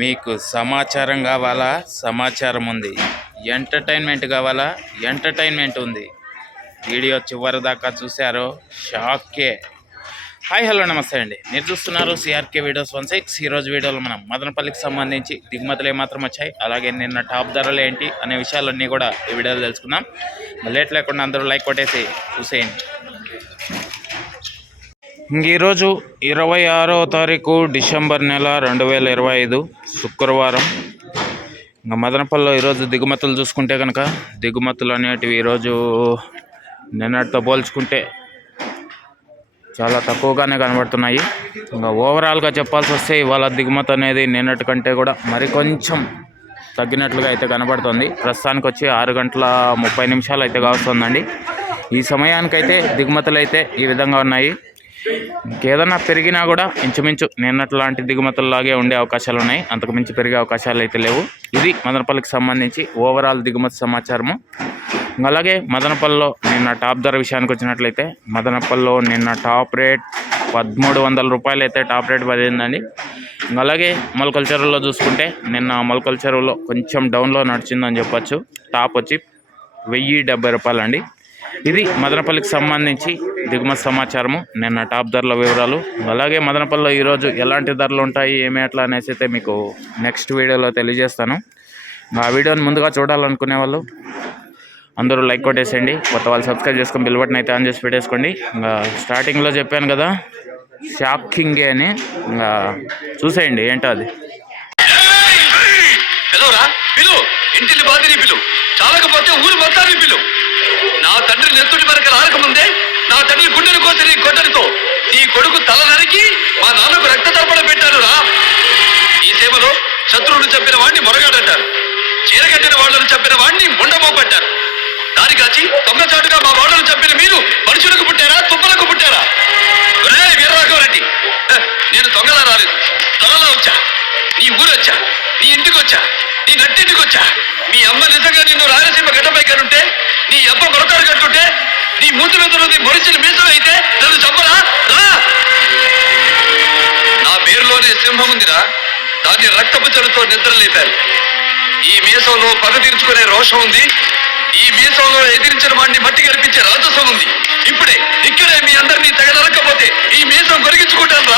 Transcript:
మీకు సమాచారం కావాలా? సమాచారం ఉంది. ఎంటర్టైన్మెంట్ కావాలా? ఎంటర్టైన్మెంట్ ఉంది. వీడియో చివరి దాకా చూశారో షాకే. హాయ్ హలో నమస్తే అండి, మీరు చూస్తున్నారు సిఆర్కే వీడియోస్ 16. ఈరోజు వీడియోలో మనం మదనపల్లికి సంబంధించి దిగుమతులు ఏమాత్రం వచ్చాయి, అలాగే నిన్న టాప్ ధరలు ఏంటి అనే విషయాలన్నీ కూడా ఈ వీడియోలో తెలుసుకుందాం. లేట్ లేకుండా అందరూ లైక్ కొట్టేసి చూసేయండి. ఈరోజు 26వ తారీఖు డిసెంబర్ నెల 2025 శుక్రవారం. ఇంకా మదనపల్లిలో ఈరోజు దిగుమతులు చూసుకుంటే కనుక దిగుమతులు అనేటివి ఈరోజు నిన్నటితో పోల్చుకుంటే చాలా తక్కువగానే కనబడుతున్నాయి. ఇంకా ఓవరాల్గా చెప్పాల్సి వస్తే ఇవాళ దిగుమతి అనేది నిన్నటి కంటే కూడా మరి కొంచెం తగ్గినట్లుగా అయితే కనబడుతుంది. ప్రస్తుతానికి వచ్చి 6:30 అయితే కావస్తుందండి. ఈ సమయానికైతే దిగుమతులు అయితే ఈ విధంగా ఉన్నాయి. ఇంకేదన్నా పెరిగినా కూడా ఇంచుమించు నిన్నటి లాంటి దిగుమతుల్లాగే ఉండే అవకాశాలు ఉన్నాయి, అంతకు మించి పెరిగే అవకాశాలు అయితే లేవు. ఇది మదనపల్లికి సంబంధించి ఓవరాల్ దిగుమతి సమాచారము. అలాగే మదనపల్లిలో నిన్న టాప్ ధర విషయానికి వచ్చినట్లయితే మదనపల్లిలో నిన్న టాప్ రేట్ 1300 రూపాయలు అయితే టాప్ రేట్ పడిందండి. అలాగే మొలకల చెరువులో చూసుకుంటే నిన్న మొలకల చెరువులో కొంచెం డౌన్లో నడిచిందని చెప్పచ్చు. టాప్ వచ్చి 1070 రూపాయలు అండి. ఇది మదనపల్లికి సంబంధించి దిగుమతి సమాచారము, నిన్న టాప్ ధరల వివరాలు. అలాగే మదనపల్లిలో ఈరోజు ఎలాంటి ధరలు ఉంటాయి ఏమి ఎట్లా అనేసి అయితే మీకు నెక్స్ట్ వీడియోలో తెలియజేస్తాను. ఆ వీడియోని ముందుగా చూడాలనుకునే వాళ్ళు అందరూ లైక్ కొట్టేసేయండి. కొత్త వాళ్ళు సబ్స్క్రైబ్ చేసుకొని బిల్ బటన్ అయితే ఆన్ చేసి పెట్టేసుకోండి. ఇంకా స్టార్టింగ్లో చెప్పాను కదా షాకింగే అని, ఇంకా చూసేయండి ఏంటో అది. ఇంటిని బాధిని పిలు, చాలకపోతే ఊరు మొత్తాన్ని పిలు. నా తండ్రి నెత్తుడి వరకు రాకముందే నా తండ్రి గుండెను కోసి నీ కొట్టడితో నీ కొడుకు తల నరికి మా నాన్నకు రక్త తర్పణ పెట్టాను రా. ఈ సేవలో శత్రువును చంపిన వాడిని మొరగాడంటారు, చీరగట్టిన వాళ్లను చంపిన వాడిని ముండమోపడ్డారు. దాని కాచి దొంగచాటుగా మా వాళ్లను చంపిన మీరు మనుషులకు పుట్టారా, తుప్పలకు పుట్టారా? వీరరాఘవరెడ్డి, నేను దొంగలా రాలేదు, త్వరలో వచ్చా. నీ ఊరొచ్చా, నీ ఇంటికి వచ్చా, నీ నట్టింటికి వచ్చా. మీ అమ్మ నిజంగా నిన్ను రాయలసీమ గడ్డపై కనుంటే, నీ అబ్బ కొడతారు కట్టుంటే, నీ మూతి మీద మొరిచిన మీసం అయితే నన్ను చంపరా? నా పేరులోనే సింహం ఉందిరా, దాన్ని రక్తపు చెరుతో నిద్ర లేపారు. ఈ మీసంలో పగ తీర్చుకునే రోషం ఉంది, ఈ మీసంలో ఎదిరించిన వాడిని మట్టి కనిపించే రాజసం ఉంది. ఇప్పుడే ఇక్కడే మీ అందరినీ తెగనరకపోతే ఈ మీసం కొరిగించుకుంటాను రా.